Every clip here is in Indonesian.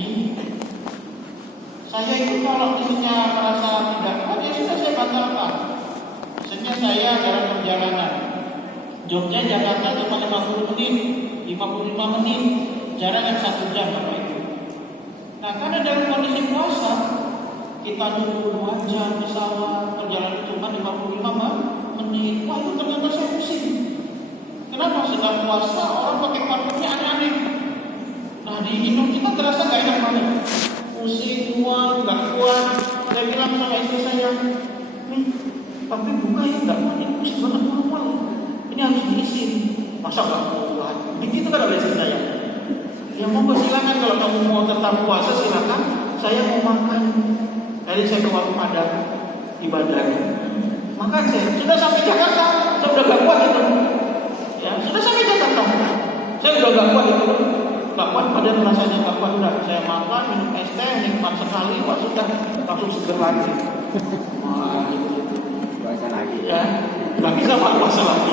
Jadi saya itu kalau misalnya merasa tidak kuat, ya sudah saya batalkan. Misalnya saya dalam perjalanan Jogja Jakarta cuma 50 menit, 55 menit, jarak yang 1 jam Bapak Ibu. Nah, karena dalam kondisi puasa kita nunggu 2 jam pesawat, perjalanan cuma 55 menit. Wah, itu ternyata saya pusing. Kenapa? Sedang puasa orang pakai parfumnya aneh-aneh. Nah, di hidung kita terasa gak enak banget. Pusing, mual, gak kuat. Saya bilang sama istri saya, nih, tapi buka ya gak kuat, ini pusing banget, mual. Ini harus diisi. Masa gak kuat? Begitu kan oleh istri saya. Ya monggo silakan, kalau kamu mau tetap puasa silakan. Saya mau makan. Jadi saya ke warung Padang ibadah. Makan saya. Sudah sampai Jakarta, saya udah gak kuat itu. Ya, sudah sampai Jakarta. Saya udah gak kuat itu. Gak kuat, padahal rasanya gak kuat. Udah, saya makan, minum es teh, nikmat sekali. Wah sudah, langsung seger lagi. Wah, Puasa lagi. ya, gak bisa puasa lagi.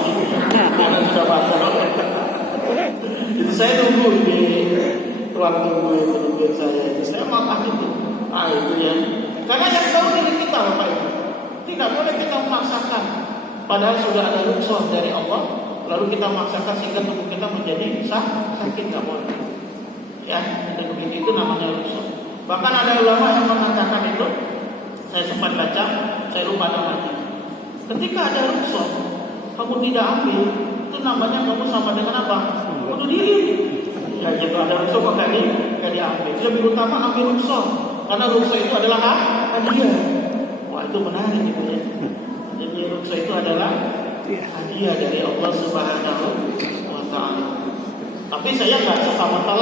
Karena sudah batal. Jadi saya nunggu di ruang tunggu itu, nungguin saya makan itu. Ah itu ya. Karena yang tahu diri kita Bapak Ibu. Tidak boleh kita memaksakan. Padahal sudah ada rukhsah dari Allah, lalu kita memaksakan sehingga tubuh kita menjadi sakit, nggak boleh. Ya, dan begitu itu namanya rukhsah. Bahkan ada ulama yang mengatakan itu, saya sempat baca, saya lupa namanya. Ketika ada rukhsah, kamu tidak ambil, itu namanya kamu sama dengan apa? Bunuh diri. Ya gitu, ada rukhsah kok nggak diambil. Lebih utama ambil rukhsah, karena rukhsah itu adalah hadiah. Wah itu menarik gitu ya. Jadi rukhsah itu adalah hadiah dari Allah Subhanahu wa Ta'ala. Tapi saya nggak serta-merta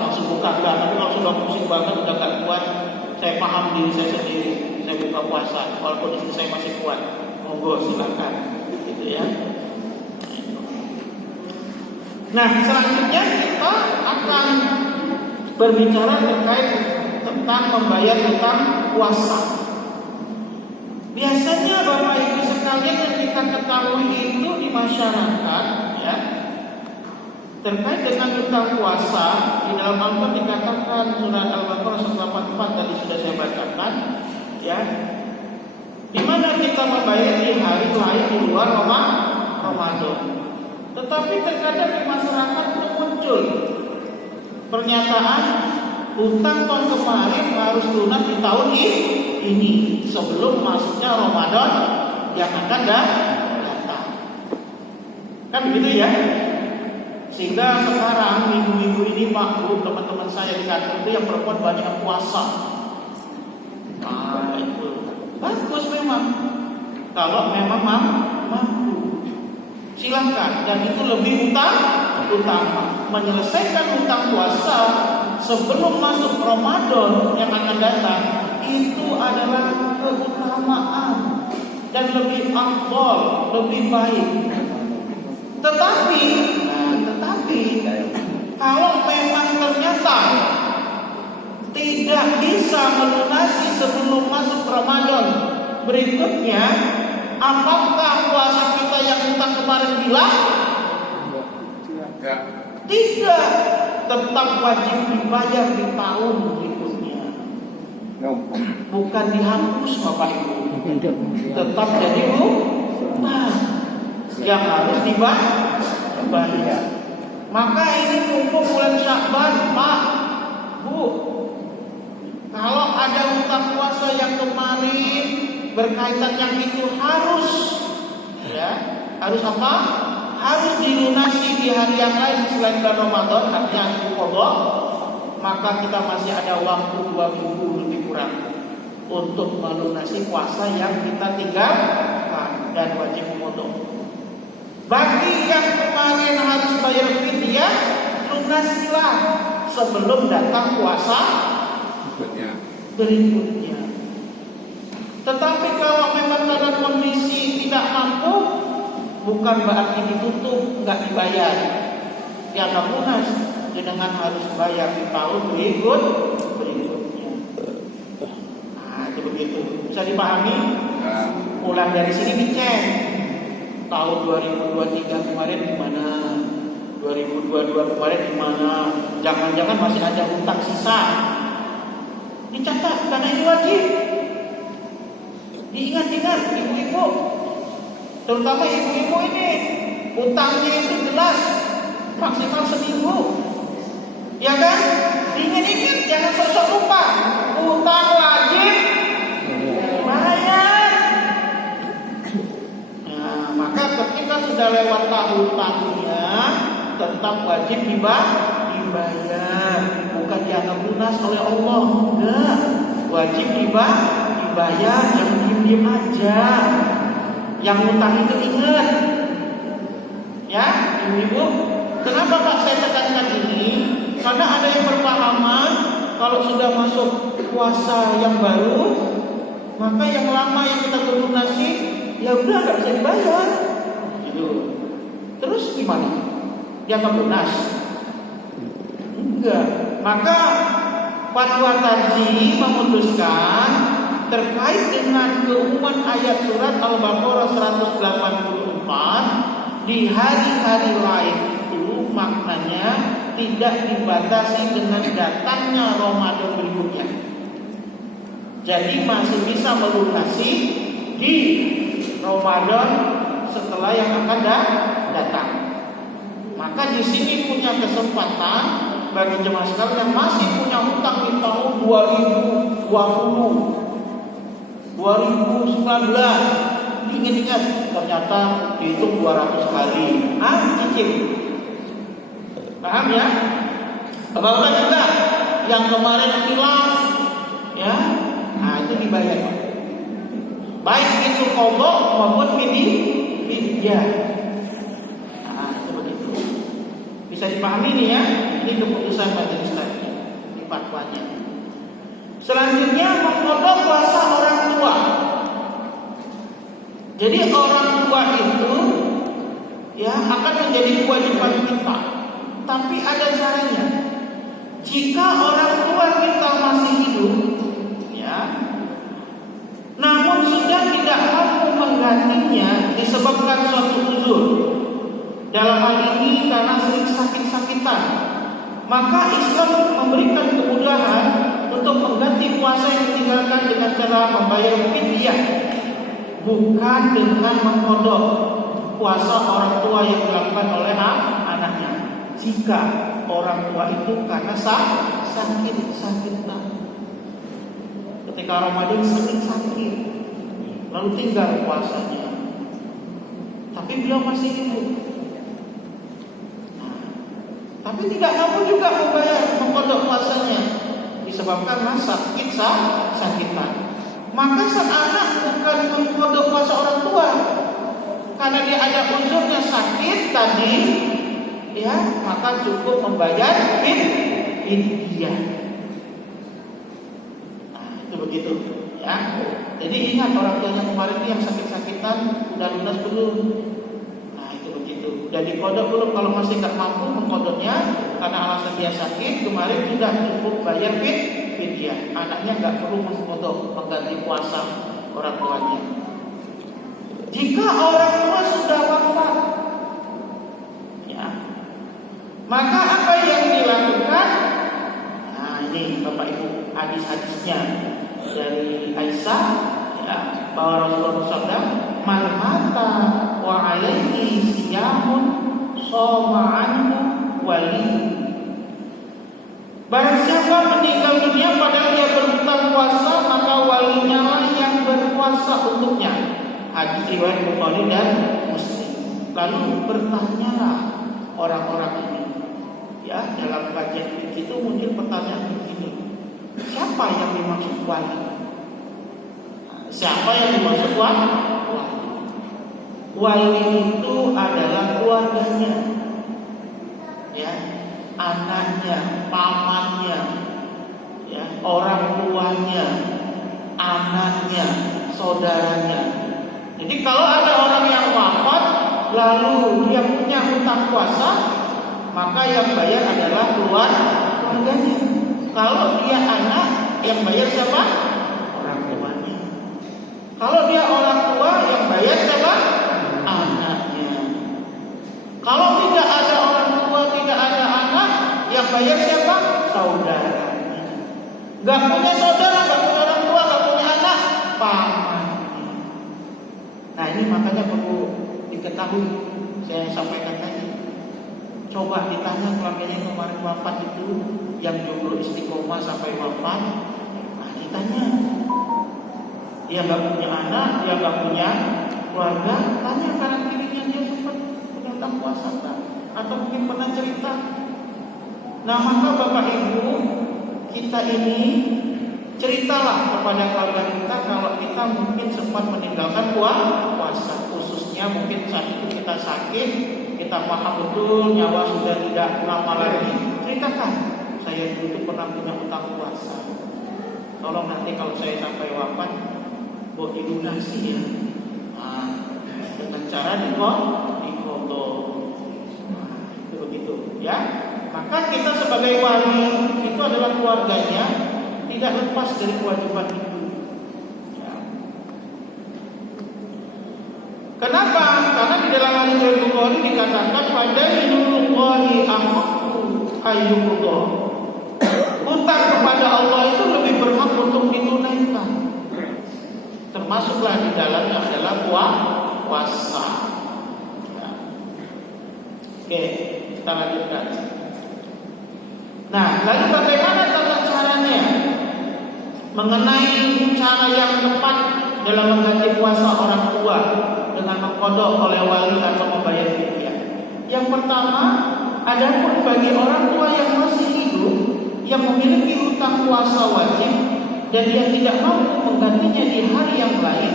langsung buka, enggak. Tapi kalau sudah pusing banget, udah nggak kuat, saya paham diri saya sendiri, saya buka puasa. Walaupun istri saya masih kuat, monggo silakan, gitu ya. Nah, selanjutnya kita akan berbicara terkait tentang membayar hutang puasa. Biasanya Bapak Ibu sekalian yang kita ketahui itu di masyarakat, ya, terkait dengan hutang puasa di dalam Al-Quran dikatakan surat Al-Baqarah 184 tadi sudah saya bacakan, ya, di mana kita membayar di hari lain di luar Ramadan. Tetapi terkadang di masyarakat itu muncul pernyataan hutang tahun kemarin harus lunas di tahun ini sebelum masuknya Ramadan yang akan datang. Kan begitu ya? Sehingga sekarang minggu-minggu ini Pak Bu, teman-teman saya di kantor itu yang perempuan banyak yang puasa. Nah itu bagus memang. Kalau memang mampu, silakan. Dan itu lebih utama menyelesaikan hutang puasa sebelum masuk Ramadan yang akan datang. Itu adalah keutamaan dan lebih afdal, lebih baik. Tetapi kalau memang ternyata tidak bisa melunasi sebelum masuk Ramadan berikutnya, apakah puasa kita yang hutang kemarin hilang? Tidak, tetap wajib dibayar di tahun berikutnya. Bukan dihapus Bapak Ibu, tetap jadi hutang yang harus dibayar. Maka ini mumpung bulan Sya'ban, Pak, Bu, kalau ada hutang puasa yang kemarin berkaitan yang itu harus, ya, harus apa? Harus dilunasi di hari yang lain selain bulan Ramadan, artinya qadha, maka kita masih ada waktu 2 minggu lebih kurang untuk melunasi puasa yang kita tinggalkan dan wajib qadha. Bagi yang kemarin harus bayar fidyah, lunasilah sebelum datang puasa berikutnya. Tetapi kalau memang dalam kondisi tidak mampu, bukan berarti ditutup, nggak dibayar. Yang lunas dengan harus bayar di tahun berikutnya. Nah, itu begitu. Bisa dipahami? Mulai dari sini dicek. Tahun 2023 kemarin gimana? 2022 kemarin gimana? Jangan-jangan masih ada hutang sisa. Dicatat karena ini wajib. Diingat-ingat ibu-ibu, terutama ibu-ibu ini, utangnya itu jelas maksimal seminggu, ya kan? Ingat-ingat, jangan sosok lupa. Utang wajib bayar. Nah, maka ketika sudah lewat tahun-tahunnya, tetap wajib dibayar. Bukan dianggap lunas oleh Allah, enggak. Wajib dibayar, jangan diem-diem aja. Yang utang itu ingat, ya, ibu-ibu. Kenapa Pak saya tekankan ini? Karena ada yang berpahaman kalau sudah masuk puasa yang baru, maka yang lama yang kita lunasi, ya udah nggak bisa dibayar, gitu. Terus gimana? Dianggap lunas? Enggak. Maka Fatwa Tarji memutuskan terkait dengan keumuman ayat surat Al-Baqarah 184 di hari-hari lain itu maknanya tidak dibatasi dengan datangnya Ramadan berikutnya. Jadi masih bisa melunasi di Ramadan setelah yang akan datang. Maka di sini punya kesempatan bagi jemaah sekalian yang masih punya hutang di tahun 2020, 2019. Ingat-ingat, ternyata dihitung 200 kali. Cicil. Paham ya? Bapak juga yang kemarin hilang, ya, nah itu dibayar. Baik itu qadha maupun fidyah. Nah, itu begitu. Bisa dipahami nih ya. Ini keputusan majelis tadi di fatwanya. Selanjutnya mengqadha puasa orang tua. Jadi orang tua itu ya akan menjadi kewajiban kita. Tapi ada caranya. Jika orang tua kita masih hidup, ya, namun sudah tidak mampu menggantinya disebabkan suatu uzur. Dalam hal ini karena sering sakit-sakitan, maka Islam memberikan kemudahan untuk mengganti puasa yang ditinggalkan dengan cara membayar fidyah, bukan dengan mengqadha puasa orang tua yang dilakukan oleh anaknya. Jika orang tua itu karena sakit-sakitan, ketika Ramadan sakit, lalu tinggal puasanya, tapi beliau masih hidup. Tapi tidak mampu juga membayar mengqadha puasanya disebabkan karena sakitan. Maka sang anak bukan mengqadha puasa orang tua karena dia ada unsurnya sakit tadi, ya, maka cukup membayar fidyah. Nah, itu begitu, ya. Jadi ingat orang tuanya kemarin yang sakit-sakitan udah lunas belum? Nah, itu begitu. Udah diqadha belum? Kalau masih nggak mampu mengqadhanya karena alasan dia sakit kemarin, sudah cukup bayar fidyah. Anaknya nggak perlu mengqadha mengganti puasa orang tuanya. Jika orang tua sudah wafat, ya, maka apa yang dilakukan? Nah, ini Bapak Ibu hadis-hadisnya dari Aisyah, ya, bahwa Rasulullah bersabda, "Man mata wa alaihi siyamun shoma anhu wali." Barang siapa meninggal dunia padahal dia berhutang puasa, maka walinya lah yang berpuasa untuknya. Hadis riwayat Bukhari dan Muslim. Lalu bertanyalah orang-orang ini, ya, dalam kajian fikih itu muncul pertanyaan begini: siapa yang dimaksud wali? Siapa yang dimaksud wali? Wali itu adalah keluarganya, ya, anaknya, pamannya, ya, orang tuanya, anaknya, saudaranya. Jadi kalau ada orang yang wafat lalu dia punya hutang puasa, maka yang bayar adalah keluarganya. Kalau dia anak, yang bayar siapa? Orang tuanya. Kalau dia orang tua, yang bayar siapa? Anaknya. Kalau tidak ada orang tua, tidak ada anak, yang bayar siapa? Saudaranya. Gak punya saudara, makanya perlu diketahui. Saya sampaikan tadi. Coba ditanya keluarganya yang kemarin wafat itu, yang jomblo istiqomah sampai wafat, nah ditanya. Dia nggak punya anak, dia nggak punya keluarga, tanya kanan kirinya dia sempat punya utang puasa tak? Atau mungkin pernah cerita. Nah maka Bapak Ibu, kita ini ceritalah kepada keluarga kita kalau kita mungkin sempat meninggalkan puasa, khususnya mungkin saat itu kita sakit, kita paham betul nyawa sudah tidak lama lagi. Ceritakan, saya dulu pernah punya utang puasa. Tolong nanti kalau saya sampai wafat, buat dilunasi ya. Nah, dengan cara dikodok. Nah, itu begitu ya. Maka kita sebagai wali itu adalah keluarganya, tidak lepas dari kewajiban itu. Ya. Kenapa? Karena di dalam hadis riwayat Bukhari dikatakan pada inullahi ahqqu ayyuqda. Hutang kepada Allah itu lebih berhak untuk ditunaikan. Termasuklah di dalamnya adalah puasa. Ya. Oke, kita lanjutkan. Nah, lalu bagaimana tata caranya mengenai cara yang tepat dalam mengganti puasa orang tua dengan mengkodok oleh wali atau membayar fidyah? Yang pertama, adapun bagi orang tua yang masih hidup yang memiliki hutang puasa wajib dan dia tidak mampu menggantinya di hari yang lain,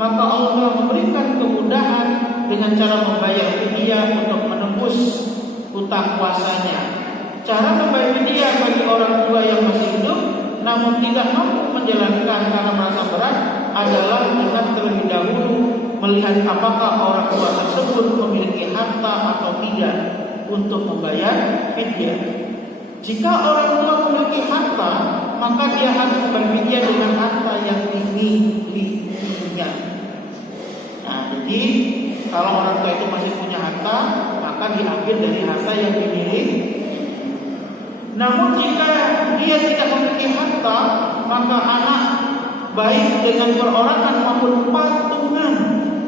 maka Allah telah memberikan kemudahan dengan cara membayar fidyah untuk menembus hutang puasanya. Cara membayar fidyah bagi orang tua yang masih hidup namun tidak mampu menjalankan karena merasa berat adalah dengan terlebih dahulu melihat apakah orang tua tersebut memiliki harta atau tidak untuk membayar fidyah. Jika orang tua memiliki harta, maka dia harus membayar fidyah dengan harta yang dimilikinya. Nah, jadi kalau orang tua itu masih punya harta, maka diambil dari harta yang dimiliki. Namun jika dia tidak memiliki harta, maka anak baik dengan perorangan maupun patungan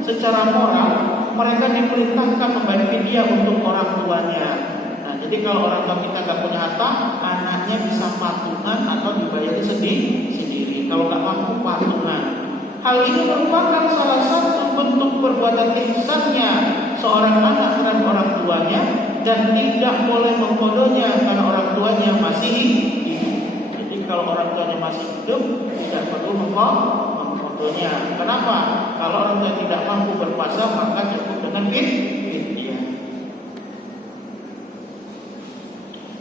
secara moral, mereka diperintahkan membayar fidyah untuk orang tuanya. Nah, jadi kalau orang tua kita nggak punya harta, anaknya bisa patungan atau dibayar sendiri. Kalau nggak mampu patungan. Hal ini merupakan salah satu bentuk perbuatan ihsannya seorang anak terhadap orang tuanya dan tidak boleh mengkodonya karena orang tuanya masih hidup. Jadi kalau orang tuanya masih hidup tidak perlu mengkodonya. Kenapa? Kalau orang tua tidak mampu berpuasa maka cukup dengan fidyah.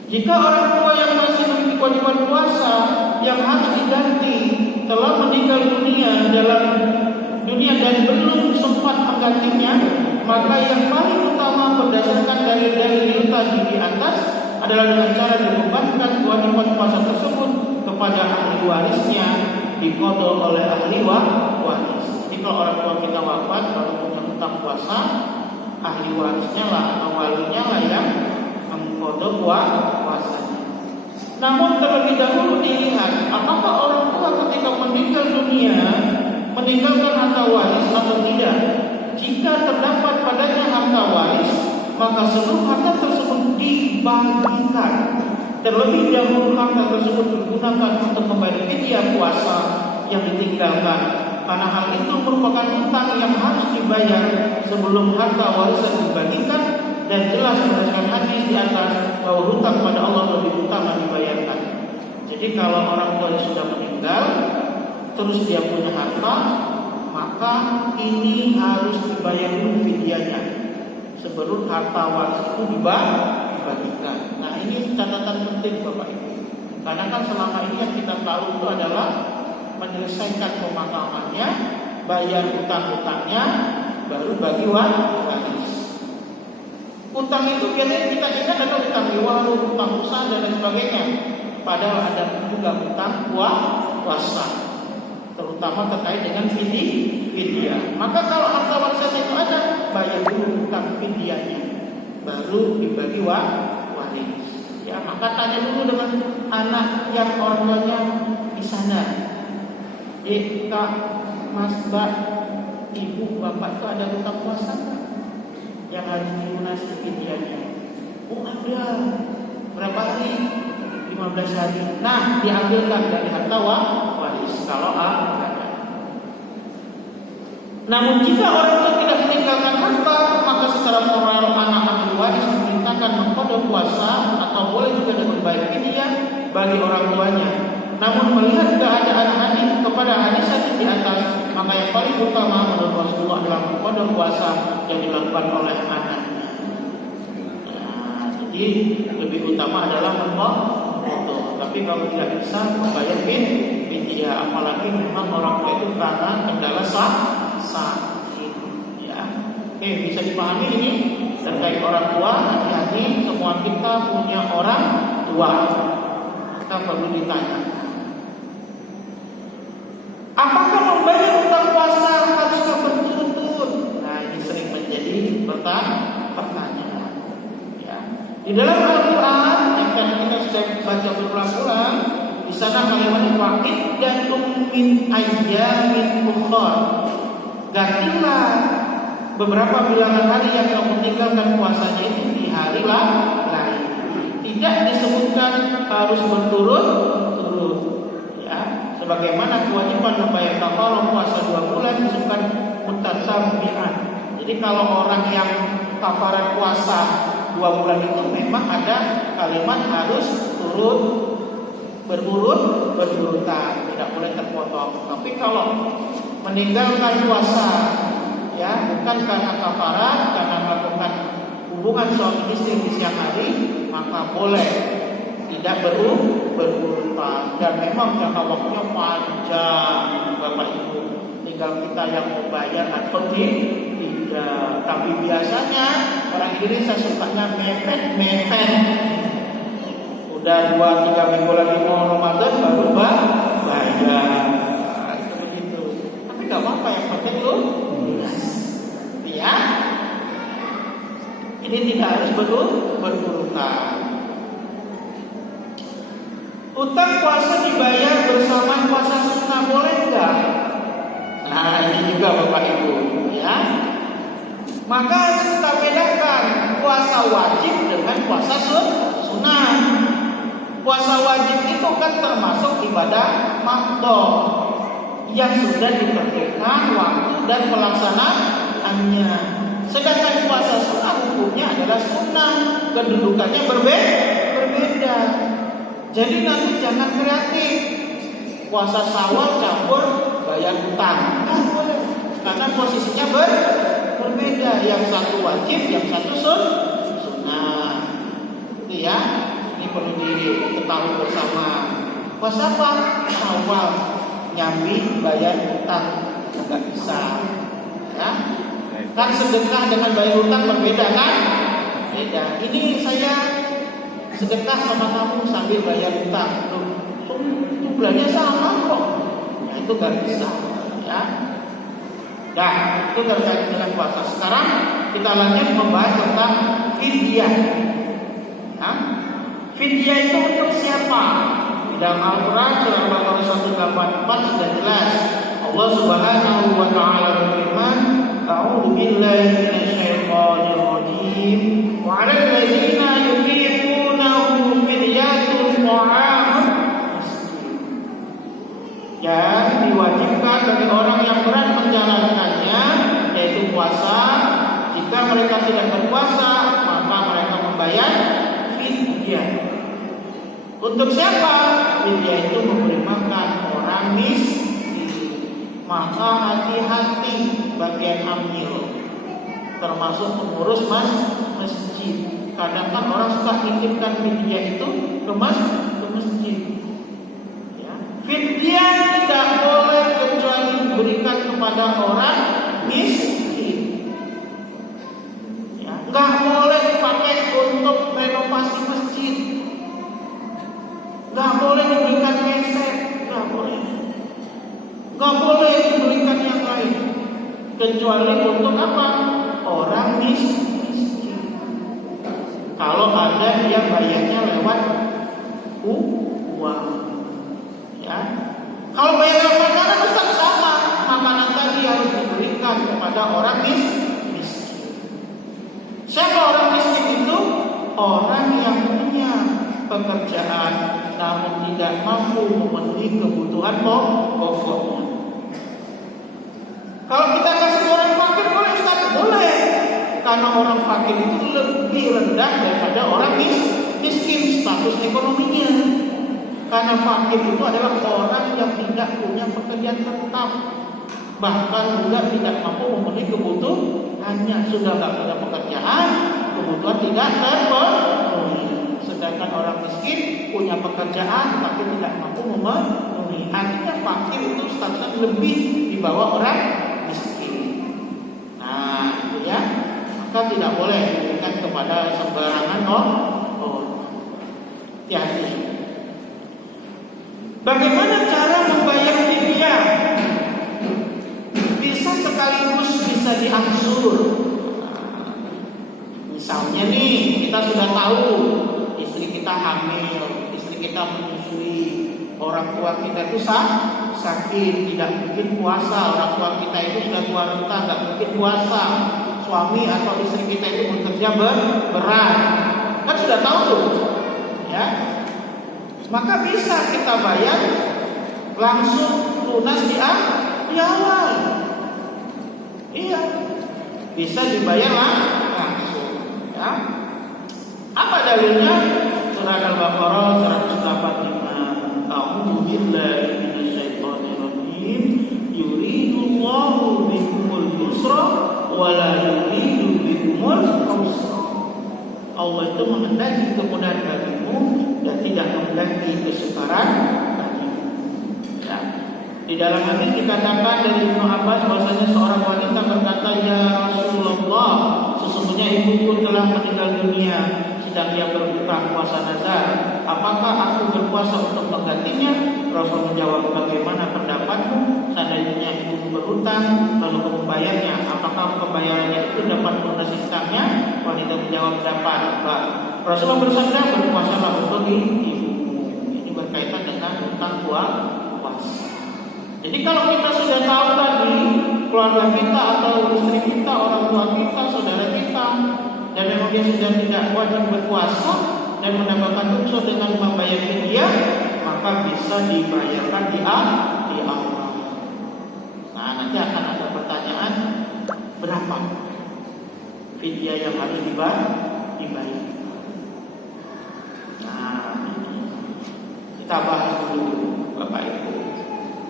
Jika orang tua yang masih memiliki kewajiban puasa yang harus diganti telah meninggal dunia dan belum sempat menggantinya, maka yang paling utama berdasarkan dalil-dalil tadi di atas adalah dengan cara dibebankan kewajiban puasa tersebut kepada ahli warisnya, dikodok oleh ahli waris. Jadi kalau orang tua kita wafat baru punya hutang puasa, ahli warisnya lah atau walinya lah yang mengkodok puasanya. Namun terlebih dahulu dilihat apakah orang tua ketika meninggal dunia meninggalkan harta waris atau tidak. Jika terdapat padanya harta waris, maka seluruh harta tersebut dibagikan. Terlebih dahulu harta tersebut digunakan untuk membayar fidyah puasa yang ditinggalkan. Karena hal itu merupakan hutang yang harus dibayar sebelum harta warisan dibagikan, dan jelas berdasarkan hadis di atas bahwa hutang pada Allah lebih utama dibayarkan. Jadi kalau orang tua sudah meninggal, terus dia punya harta, maka ini harus dibayar dulu fidyahnya sebelum harta waris itu dibagikan. Nah ini catatan penting Bapak Ibu. Karena kan selama ini yang kita tahu itu adalah menyelesaikan pemakamannya, bayar utang-utangnya, baru bagi waris. Utang itu biasanya kita ingat adalah utang di warung, utang usaha dan lain sebagainya. Padahal ada juga utang puasa, terutama terkait dengan fidyah. Maka kalau harta warisan itu ada, bayar dulu utang fidyahnya, baru dibagi waris. Ya, maka tanya dulu dengan anak yang orang tuanya di sana. Kak, Mas, Mbak, ibu bapak itu ada hutang puasa yang harus dilunasi fidyahnya? Oh ada. Berapa hari? 15 hari. Nah, diambilkan dari harta waris kalau ada. Namun jika orang itu tidak meninggalkan harta, maka secara moral anak ahli waris diperintahkan mengqada puasa atau boleh juga dengan bayar fidyah bagi orang tuanya. Namun melihat keadaan hadis kepada hadis di atas, maka yang paling utama menurut Rasulullah adalah mengqada puasa yang dilakukan oleh anaknya. Nah, jadi lebih utama adalah mengqada. Tapi kalau tidak bisa membayar fidyah, apalagi memang orang tua itu karena kendala sakit, ya. Oke, bisa dipahami ini terkait orang tua. Hati-hati, semua kita punya orang tua. Kita perlu ditanya, apakah membayar utang puasa harusnya berturut-turut? Nah, ini sering menjadi pertanyaan. Ya. Di dalam Al-Quran yang kan kita sudah baca berulang-ulang, di sana kalimat waqid dan min ayyamin ukhra. Gantilah beberapa bilangan hari yang kamu tinggalkan puasanya itu di hari lain. Tidak disebutkan harus berturut-turut, ya. Sebagaimana kewajiban membayar kafarah puasa 2 bulan disebutkan mutatabi'an. Jadi kalau orang yang kafarah puasa 2 bulan itu memang ada kalimat harus berurutan, tidak boleh terpotong. Tapi kalau meninggalkan puasa, ya, bukan karena kafarah, karena melakukan hubungan suami istri di siang hari, maka boleh tidak berurutan. Dan memang jangka waktunya panjang, Bapak Ibu. Tinggal kita yang mau bayar atau tidak. Tapi biasanya orang Indonesia sukanya mepet. Udah 2-3 minggu lagi mau Ramadan baru bayar. Gak apa-apa, yang penting lu lunas, ya. Ini tidak harus berurutan. Utang puasa dibayar bersama puasa sunnah boleh enggak? Nah, ini juga Bapak Ibu, ya. Maka kita bedakan puasa wajib dengan puasa sunnah. Puasa wajib itu kan termasuk ibadah makhdhah yang sudah ditentukan waktu dan pelaksanaannya. Sedangkan puasa sunnah hukumnya adalah sunnah, kedudukannya berbeda. Jadi nanti jangan kreatif. Puasa Syawal campur bayar utang, karena posisinya berbeda. Yang satu wajib, yang satu sunnah. Itu ya, ini perlu diketahui bersama. Puasa apa? Syawal nyambi bayar utang nggak bisa, ya. Kan sedekah dengan bayar utang berbeda kan? Beda. Ini saya sedekah sama kamu sambil bayar utang, jumlahnya sama kok. Nah, itu nggak bisa, ya. Nah, itu terkait dengan puasa. Sekarang kita lanjut membahas tentang fidyah. Nah, fidyah itu untuk siapa? Di dalam Al-Quran surah Al-Baqarah 184 sudah jelas. Allah Subhanahu wa taala berfirman, "A'udzu billahi minasyaitonir rajim. Wa 'alal ladzina yutiqunahu fidyatun ta'am." Dan diwajibkan bagi orang yang berat menjalankannya, yaitu puasa. Jika mereka tidak berpuasa, maka mereka membayar fidyah. Untuk siapa? Fidyah itu memberi makan orang miskin. Maka hati-hati bagian amil, termasuk pengurus masjid. Kadang kan orang suka titipkan fidyah itu ke masjid. Ya. Fidyah tidak boleh kecuali diberikan kepada orang miskin. Ya. Nggak boleh dipakai untuk renovasi masjid. Gak boleh diberikan keset, gak boleh diberikan yang lain, kecuali untuk apa? Orang miskin. Kalau ada yang bayarnya lewat uang, ya. Kalau bayar lewat makanan tetap sama, makanan tadi harus diberikan orang miskin. Siapa orang miskin itu? Orang yang punya pekerjaan namun tidak mampu memenuhi kebutuhan pokoknya. Kalau kita kasih orang fakir boleh Ustaz? Boleh. Karena orang fakir itu lebih rendah daripada orang miskin status ekonominya. Karena fakir itu adalah orang yang tidak punya pekerjaan tetap, bahkan juga tidak mampu memenuhi kebutuhannya. Sudah tidak punya pekerjaan, kebutuhan tidak terpenuhi. Sedangkan orang miskin punya pekerjaan tapi tidak mampu memenuhi. Artinya fakir itu statusnya lebih di bawah orang miskin. Nah, itu ya. Maka tidak boleh diberikan kepada sembarangan orang. Hati-hati. Bagaimana cara membayar fidyah? Bisa sekaligus bisa diangsur. Misalnya nih, kita sudah tahu istri kita hamil, istri kita menyusui, orang tua kita itu sakit, tidak mungkin puasa, orang tua kita itu sudah tua renta, tidak mungkin puasa. Suami atau istri kita itu bekerja berat, kan sudah tahu tuh, ya. Maka bisa kita bayar langsung lunas di awal. Iya, bisa dibayar langsung. Ya. Apa dalilnya? Surah Al-Baqarah 185. A'udzu billahi minasyaitonir rajim. Yuridullahu bikumul yusra wa la yuridu bikumul usra. Allah itu menghendaki kemudahan bagimu dan tidak menghendaki kesukaran bagimu. Ya. Di dalam hadis dikatakan dari Ibnu Abbas bahwasanya seorang wanita berkata, "Ya Rasulullah, sesungguhnya ibuku telah meninggal dunia sedang ia berbuka puasa nazar. Apakah aku berpuasa untuk menggantinya?" Rasul menjawab, "Bagaimana pendapatmu? Seandainya ibuku berhutang lalu kamu membayarnya, apakah pembayarannya itu dapat melunasi hutangnya?" Wanita menjawab, "Dapat." Rasulullah bersabda, "Berpuasalah untuk ibumu." Ini berkaitan dengan hutang puasa. Jadi kalau kita sudah tahu tadi keluarga kita atau istri kita, orang tua kita, saudara kita, dan memang dia sudah tidak wajib berpuasa dan mendapatkan unsur dengan membayar fidyah, maka bisa dibayarkan di awal. Nah, nanti akan ada pertanyaan, berapa fidyah yang harus dibayar? Nah, kita bahas dulu, Bapak Ibu.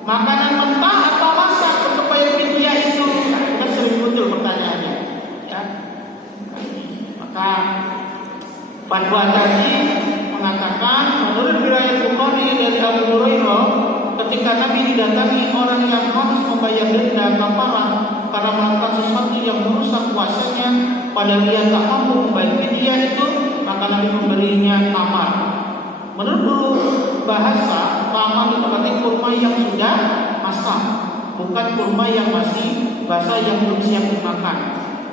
Makanan mentah atau masak untuk bayar fidyah itu? Nah, kita sering muncul pertanyaannya. Ya. Maka fatwa tadi mengatakan, menurut riwayat Bukhari dari Abu Hurairah, ketika Nabi didatangi orang yang harus membayar denda kafarat karena melakukan sesuatu yang merusak puasanya, padahal dia tak mampu membayar fidyah itu, maka Nabi memberinya tamar. Menurut bahasa, tamar itu berarti kurma yang sudah masak, bukan kurma yang masih basah yang belum siap dimakan.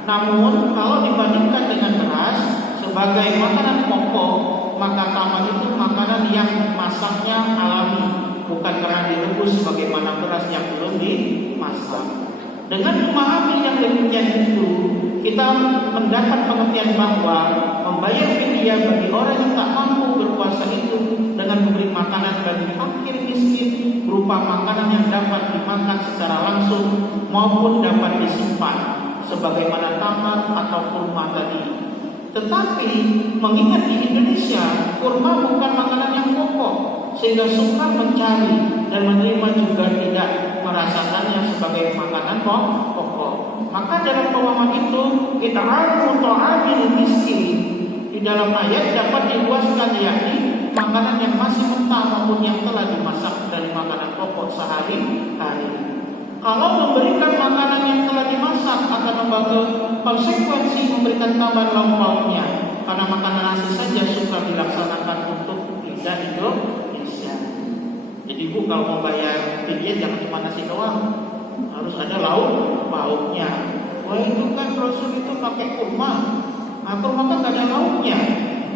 Namun kalau dibandingkan dengan beras sebagai makanan pokok, maka tamar itu makanan yang masaknya alami, bukan karena direbus sebagaimana beras yang belum dimasak. Dengan memahami yang demikian itu, kita mendapat pengertian bahwa membayar fidyah bagi orang yang tak mampu berpuasa itu dengan memberi makanan bagi fakir miskin berupa makanan yang dapat dimakan secara langsung maupun dapat disimpan sebagaimana tamar atau kurma tadi. Tetapi mengingat di Indonesia kurma bukan makanan yang pokok, sehingga sukar mencari dan menerima juga tidak merasakannya sebagai makanan pokok. Maka dalam pemahaman itu kita harus ta'amil miskin di dalam ayat dapat diluaskan, yakni makanan yang masih mentah maupun yang telah dimasak dari makanan pokok sehari-hari. Kalau memberikan makanan yang telah dimasak akan membawa konsekuensi memberikan tambahan lauk pauknya, karena makanan nasi saja suka dilaksanakan untuk lidah Indonesia. Jadi Bu, kalau mau bayar fidyah jangan cuma nasi doang, harus ada lauk pauknya. Wah, itu kan Rasul itu pakai kurma. Nah, kurma kan gak ada lauknya.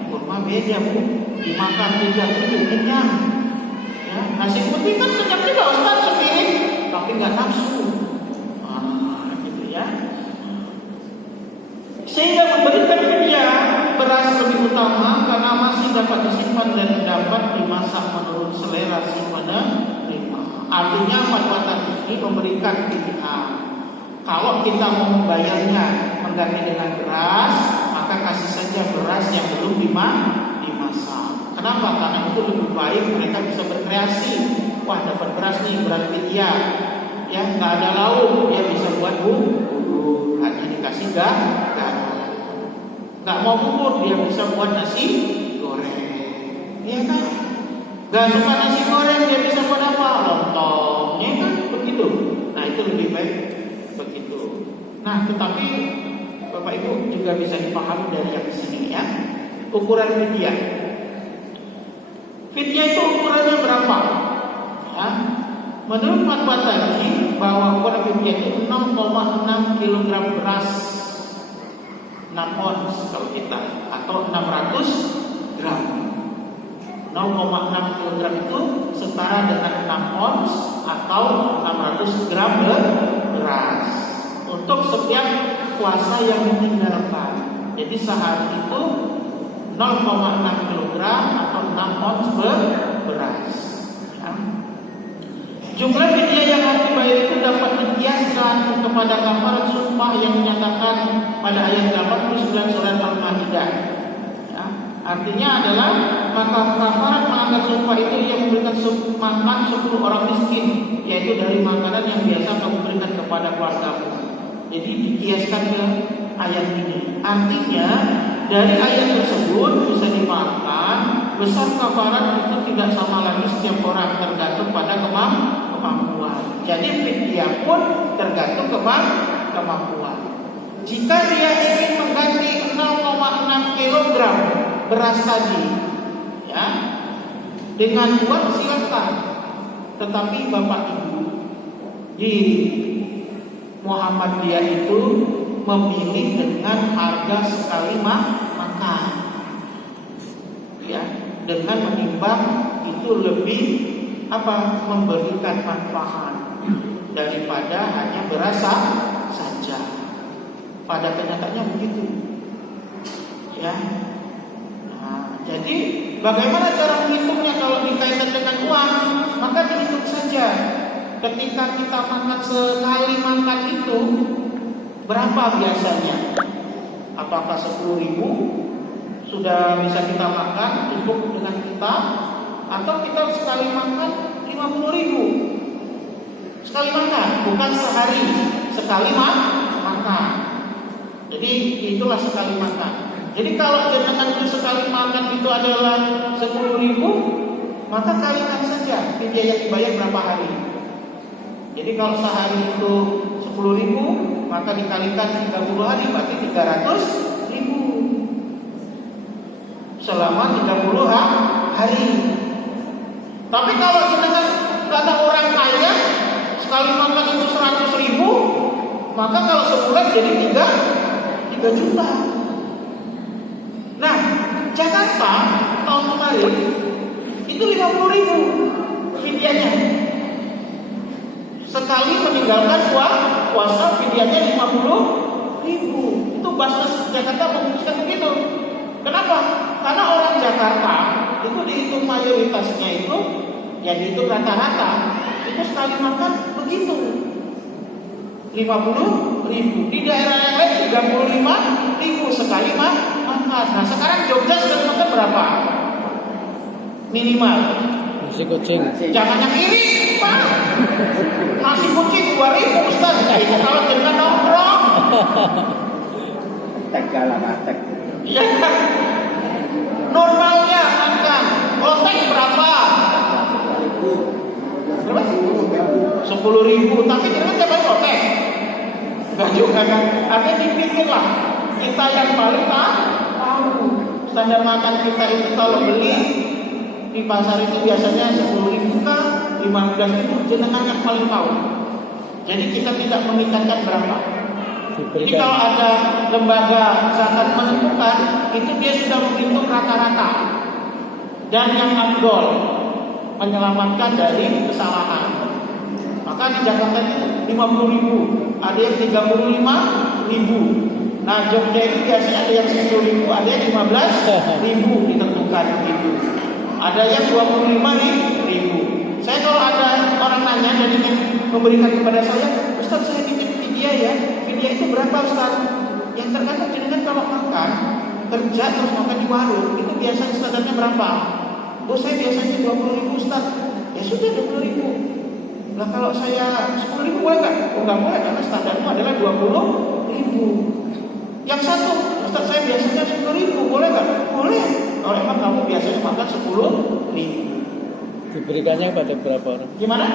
Kurma beda Bu, dimakan 3 kenyang. Ya, nasi putih kan kenyang juga Ustaz sepiring, tapi nggak nafsu. Gitu ya. beras lebih utama karena masih dapat disimpan dan dapat dimasak menurut selera si penerima. Artinya fatwa tadi ini memberikan pilihan. Kalau kita mau membayarnya mengganti dengan beras, maka kasih saja beras yang belum dimasak. Kenapa? Karena itu lebih baik mereka bisa berkreasi. Wah, dapat beras nih, beras dia, ya nggak ada lauk, dia bisa buat bubur, hanya dikasih garam. Nggak mau bubur, dia bisa buat nasi goreng, iya kan? Nggak suka nasi goreng, dia bisa buat apa? Lontong, ya kan? Begitu. Nah itu lebih baik begitu. Nah tetapi Bapak Ibu juga bisa dipahami dari yang sini ya. Ukuran fidyah. Fidyah itu ukurannya berapa? Ya. Menurut fatwa tadi bahwa ukuran fidyah itu 6,6 kg beras, 6 ons kalau kita, atau 600 gram. 0,6 kg itu setara dengan 6 ons atau 600 gram beras untuk setiap puasa yang ditinggalkan. Jadi sehari itu 0,6 kg atau 6 ons beras. Ya. Jumlah fidyah yang harus dibayar itu dapat dikiaskan kepada kafarat sumpah yang dinyatakan pada ayat 89 surat Al-Maidah. Ya. Artinya adalah maka kafarat menganggap sumpah itu yang memberikan makan 10 orang miskin, yaitu dari makanan yang biasa kamu berikan kepada keluargamu. Jadi dikiaskan ke ayat ini. Artinya dari ayat tersebut bisa dimakan besar kafarat itu tidak sama lagi setiap orang, tergantung pada kemampuan. Jadi fidyah pun tergantung kemampuan. Jika dia ingin mengganti 0,6 kg beras tadi, ya, dengan uang silakan. Tetapi Bapak Ibu di Muhammadiyah itu memilih dengan harga sekali makan, ya, dengan menimbang itu lebih memberikan manfaat daripada hanya beras saja. Pada kenyataannya begitu, ya. Nah, jadi bagaimana cara menghitungnya kalau dikaitkan dengan uang? Maka dihitung saja. Ketika kita makan sekali makan itu berapa biasanya? Apakah 10.000 sudah bisa kita makan cukup dengan kita? Atau kita sekali makan 50.000 sekali makan, bukan sehari, sekali makan. Jadi itulah sekali makan. Jadi kalau jenengan itu sekali makan itu adalah 10.000, maka kalikan saja fidyah yang dibayar berapa hari. Jadi kalau sehari itu 10.000, maka dikalikan 30 hari berarti 300.000 selama 30 hari. Tapi kalau jenengan karena orang kaya sekali makan itu 100.000, maka kalau sebulan jadi 3 juta. Nah, Jakarta tahun kemarin itu 50.000 fidyahnya. Sekali meninggalkan puasa fidyahnya 50.000. Itu Basnas Jakarta memutuskan begitu. Kenapa? Karena orang Jakarta itu dihitung mayoritasnya itu, ya dihitung rata-rata itu sekali makan begitu 50.000. Di daerah yang lain 35.000 sekali makan. Nah sekarang Jogja sekali makan berapa? Minimal. Nasi kucing. Jangan yang iri, Pak. Nasi kucing 2.000 Ustaz. Nah, itu kalau jenengan nongkrong. Tek kalah matek. Iya kan? Normalnya makan kotek berapa? Berapa? 10.000. Tapi jenengan tiap hari kotek? Enggak juga kan? Artinya dipikirlah. Kita yang paling tahu standar makan kita itu kalau beli di pasar itu biasanya 10.000 kah, 15.000, jenengan yang paling tahu. Jadi kita tidak memikirkan berapa. Jadi kalau ada lembaga zakat menentukan, itu dia sudah menghitung rata-rata dan yang afdol menyelamatkan dari kesalahan. Maka di Jakarta itu 50.000, ada yang 35.000. Nah, Jogja itu biasanya ada yang 10.000, ada yang 15.000 ditentukan begitu. Ada yang 25.000. Saya kalau ada orang nanya dan ingin memberikan kepada saya, Ustaz saya titip video ya. Video itu berapa Ustaz? Yang terkadang jenengan kalau makan kerja terus makan di warung itu biasanya standarnya berapa? Oh saya biasanya 20.000 Ustaz. Ya sudah 20.000. Nah kalau saya 10.000 boleh nggak? Oh nggak boleh karena standarmu adalah 20.000. Yang satu, Ustaz saya biasanya 10.000 boleh nggak? Boleh. Kalau emang kamu biasanya makan 10.000. Diberikannya kepada berapa orang? Gimana?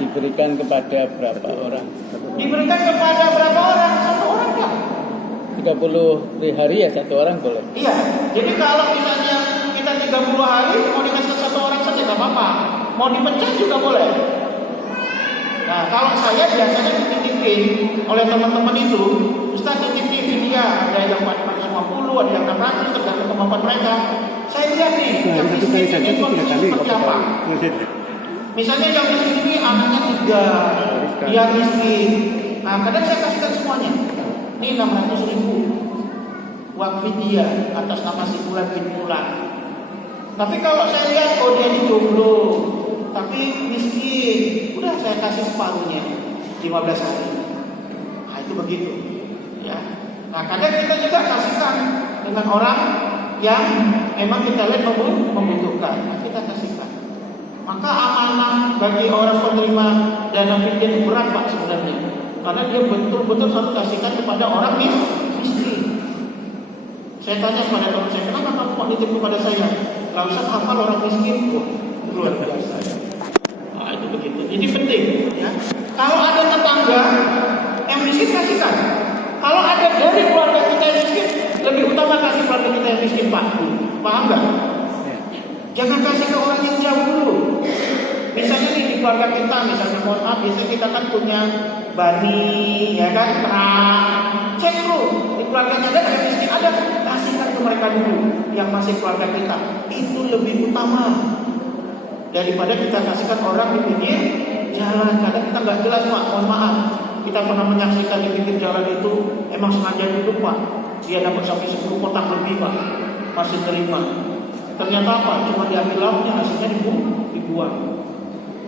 Diberikan kepada berapa orang? Diberikan kepada berapa orang? Satu orang kan? 30 hari ya satu orang boleh? Iya. Jadi kalau misalnya kita 30 hari mau dikasih satu orang saja nggak apa-apa. Mau dipecah juga boleh. Nah kalau saya biasanya dititipin oleh teman-teman itu, Ustaz titipin dia ada yang 450, ada yang 600 tergantung kemampuan mereka. Saya lihat nih yang miskin ini kondisi seperti apa. Misalnya yang miskin ini anaknya 3, dia miskin. Nah kadang saya kasihkan semuanya. Ini 600.000 uang fidyah atas nama si Fulan bin Fulan. Tapi kalau saya lihat oh dia ini jomblo, tapi miskin, udah saya kasih separuhnya 15 hari. Nah itu begitu ya. Nah kadang kita juga kasihkan dengan orang yang memang kita lihat membutuhkan, nah, kita kasihkan. Maka amanah bagi orang penerima dana fidyah itu berat Pak sebenarnya. Karena dia betul-betul harus kasihkan kepada orang miskin. Saya tanya kepada teman saya, kenapa kamu mau nitip kepada saya? Gak usah hafal orang miskin. Luar biasa. Nah, itu begitu. Jadi penting ya. Kalau ada tetangga yang miskin kasihkan. Kalau ada dari keluarga kita yang miskin, lebih utama kasih keluarga kita yang miskin Pak. Paham nggak? Jangan kasih ke orang yang jauh dulu. Misalnya nih di keluarga kita, misalnya mohon maaf, biasanya kita kan punya bani, ya kan, terang. Cek dulu di keluarganya ada yang miskin, ada kasihkan ke mereka dulu yang masih keluarga kita. Itu lebih utama daripada kita kasihkan orang di pinggir jalan. Kadang kita nggak jelas Pak, mohon maaf. Kita pernah menyaksikan di pinggir jalan itu emang sengaja duduk Pak. Dia dapat sampai 10 kotak lebih Pak, masih terima. Ternyata apa? Cuma diambil lauknya, hasilnya dibuang.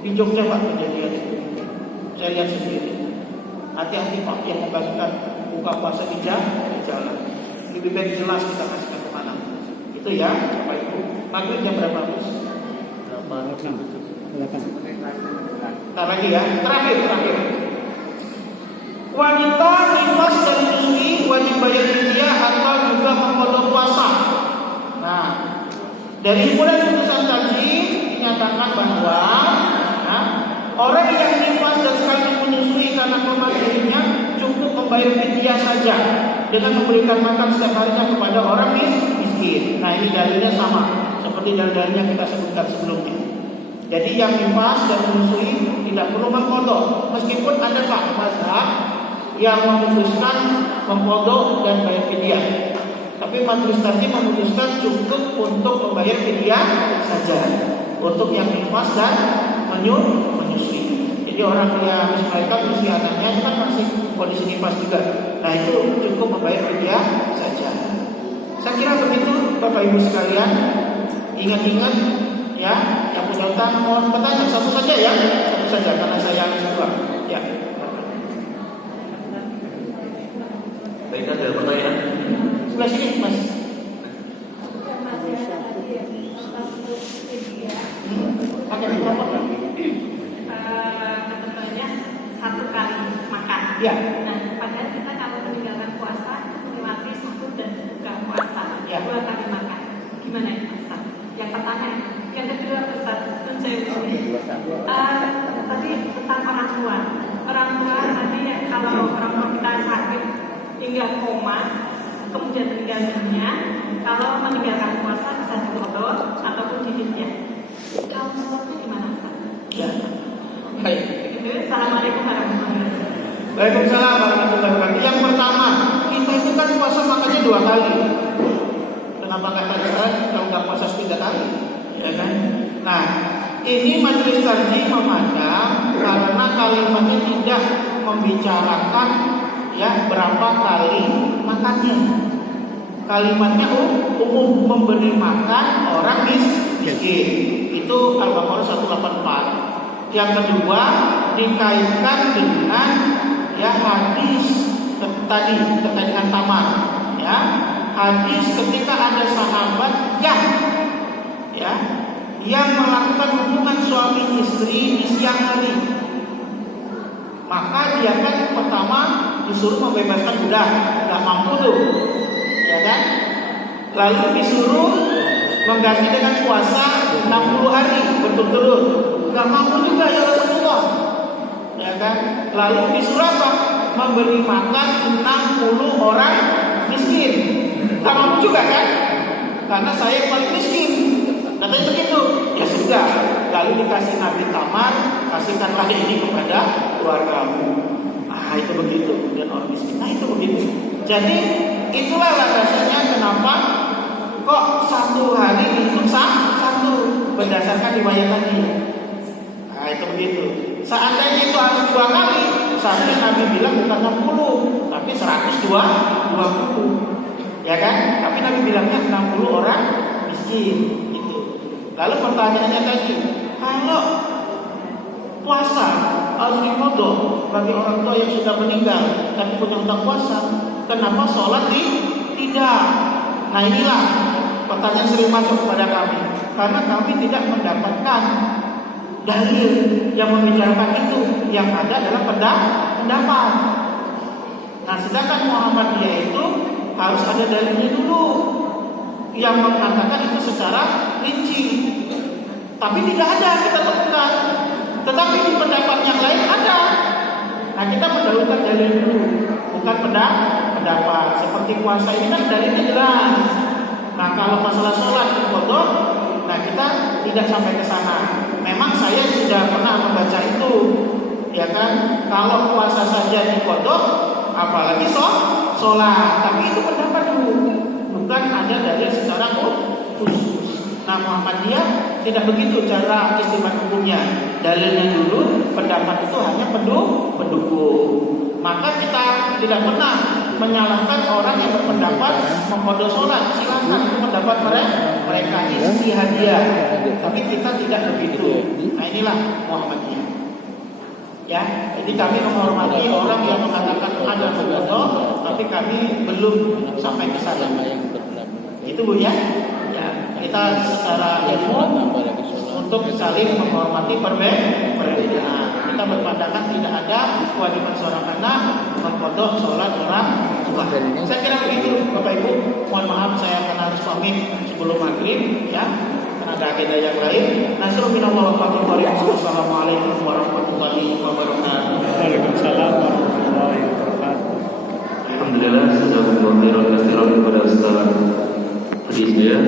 Di Jogja Pak kejadian itu. Saya lihat sendiri. Hati-hati Pak yang membagikan buka puasa di jalan. Lebih baik jelas kita kasihkan kemana. Itu ya Bapak Ibu. Maghrib jam berapa Bos? 8. Ntar lagi ya. Terakhir. Wanita nifas dan menyusui wajib bayar fidyah atau juga mengkodok puasa. Nah, dari mulai putusan tadi dinyatakan bahwa orang yang nifas dan sekaligus menyusui karena kelemahan dirinya cukup membayar fidyah saja dengan memberikan makan setiap harinya kepada orang miskin. Nah ini dalilnya sama seperti dalil-dalilnya kita sebutkan sebelumnya. Jadi yang nifas dan menyusui tidak perlu mengkodok, meskipun ada Pak mazhab yang memutuskan mengkodok dan bayar fidyah. Tapi majelis tarjih memutuskan cukup untuk membayar fidyah saja untuk yang nifas dan menyusui. Jadi orang yang mereka menyusui anaknya itu kan masih kondisi nifas juga. Nah itu cukup membayar fidyah saja. Saya kira begitu Bapak Ibu sekalian. Ingat-ingat ya, yang punya utang mohon bertanya satu saja ya, satu saja karena saya lupa. Ya. Baik, ada pertanyaan? Sebelah sini Mas. Pakai mikrofon kan? Ketentuannya 1 kali makan. Ya. Nah, padahal kita kalau meninggalkan puasa melewati sahur dan buka puasa, Ya. 2 kali makan. Gimana ya, Ustaz? Yang pertama, yang kedua, Ustaz, tadi tentang orang tua. Orang tua tadi ya, kalau orang tua kita sakit hingga koma, kemudian meninggal dunia, kalau meninggalkan puasa bisa dikodok ataupun difidyah. Kalau seperti gimana, Ustaz? Ya. Baik. Assalamualaikum warahmatullahi wabarakatuh. Waalaikumsalam warahmatullahi wabarakatuh. Yang pertama, kita itu kan puasa makannya 2 kali. Kenapa nggak katakan kalau nggak puasa 3 kali? Ya kan? Nah, ini majelis tarjih memandang karena kalimatnya tidak membicarakan ya berapa kali makannya. Kalimatnya umum memberi makan orang miskin. Itu Al-Baqarah 184. Yang kedua dikaitkan dengan ya hadis tadi terkait dengan tamar. Ya, hadis ketika ada sahabat yang melakukan hubungan suami istri di siang hari, maka dia kan pertama disuruh membebaskan budak, nggak mampu tuh, ya kan? Lalu disuruh mengganti dengan puasa 60 hari berturut-turut, nggak mampu juga ya Rasulullah, ya kan? Lalu disuruh apa? Memberi makan 60 orang miskin, nggak mampu juga kan? Karena saya paling miskin, katanya begitu. Ya sudah, lalu dikasih Nabi tamar, kasihkanlah ini kepada keluargamu. Itu begitu. Dan orang miskin, itu begitu. Jadi itulah alasannya kenapa kok satu hari dihitung satu berdasarkan riwayat tadi. Itu begitu. Seandainya itu harus 2 kali, seharusnya Nabi bilang bukan 60, tapi 120. Ya kan? Tapi Nabi bilangnya 60 orang miskin. Lalu pertanyaannya tadi, kalau puasa harus dikodok bagi orang tua yang sudah meninggal tapi punya utang puasa, kenapa sholat tidak? Nah inilah pertanyaan sering masuk kepada kami, karena kami tidak mendapatkan dalil yang membicarakan itu. Yang ada adalah pendapat. Nah sedangkan Muhammadiyah itu harus ada dalilnya dulu yang mengatakan itu secara rinci, tapi tidak ada kita temukan. Tetapi di pendapat yang lain ada. Nah kita mendahulukan dalil dulu, bukan pendapat. Seperti puasa ini kan dalilnya jelas. Nah kalau masalah sholat qadha, nah kita tidak sampai ke sana. Memang saya sudah pernah membaca itu, ya kan? Kalau puasa saja qadha, apalagi sholat. Tapi itu pendapat dulu, bukan ada dalil secara khusus. Nah Muhammadiyah tidak begitu cara istimewa hukumnya. Dalilnya dulu, pendapat itu hanya pendukung. Maka kita tidak pernah menyalahkan orang yang berpendapat mengqadha sholat. Silakan itu pendapat mereka ijtihadiyah. Tapi kita tidak begitu. Nah inilah Muhammadiyah. Ya, jadi kami menghormati orang yang mengatakan ada qadha, tapi kami belum sampai ke sana. Itu Bu ya. Kita secara ilmu untuk saling menghormati perbedaan. Kita berpandangan tidak ada kewajiban seorang anak mengqadha sholat orang tua. Saya kira begitu, Bapak Ibu. Mohon maaf saya akan harus pamit sebelum maghrib, ya. Karena ada agenda yang lain. Nasrullah Assalamualaikum warahmatullahi wabarakatuh. Waalaikumsalam warahmatullahi wabarakatuh. Alhamdulillah sudah mengumpulkan kepada Ustaz hadis ya.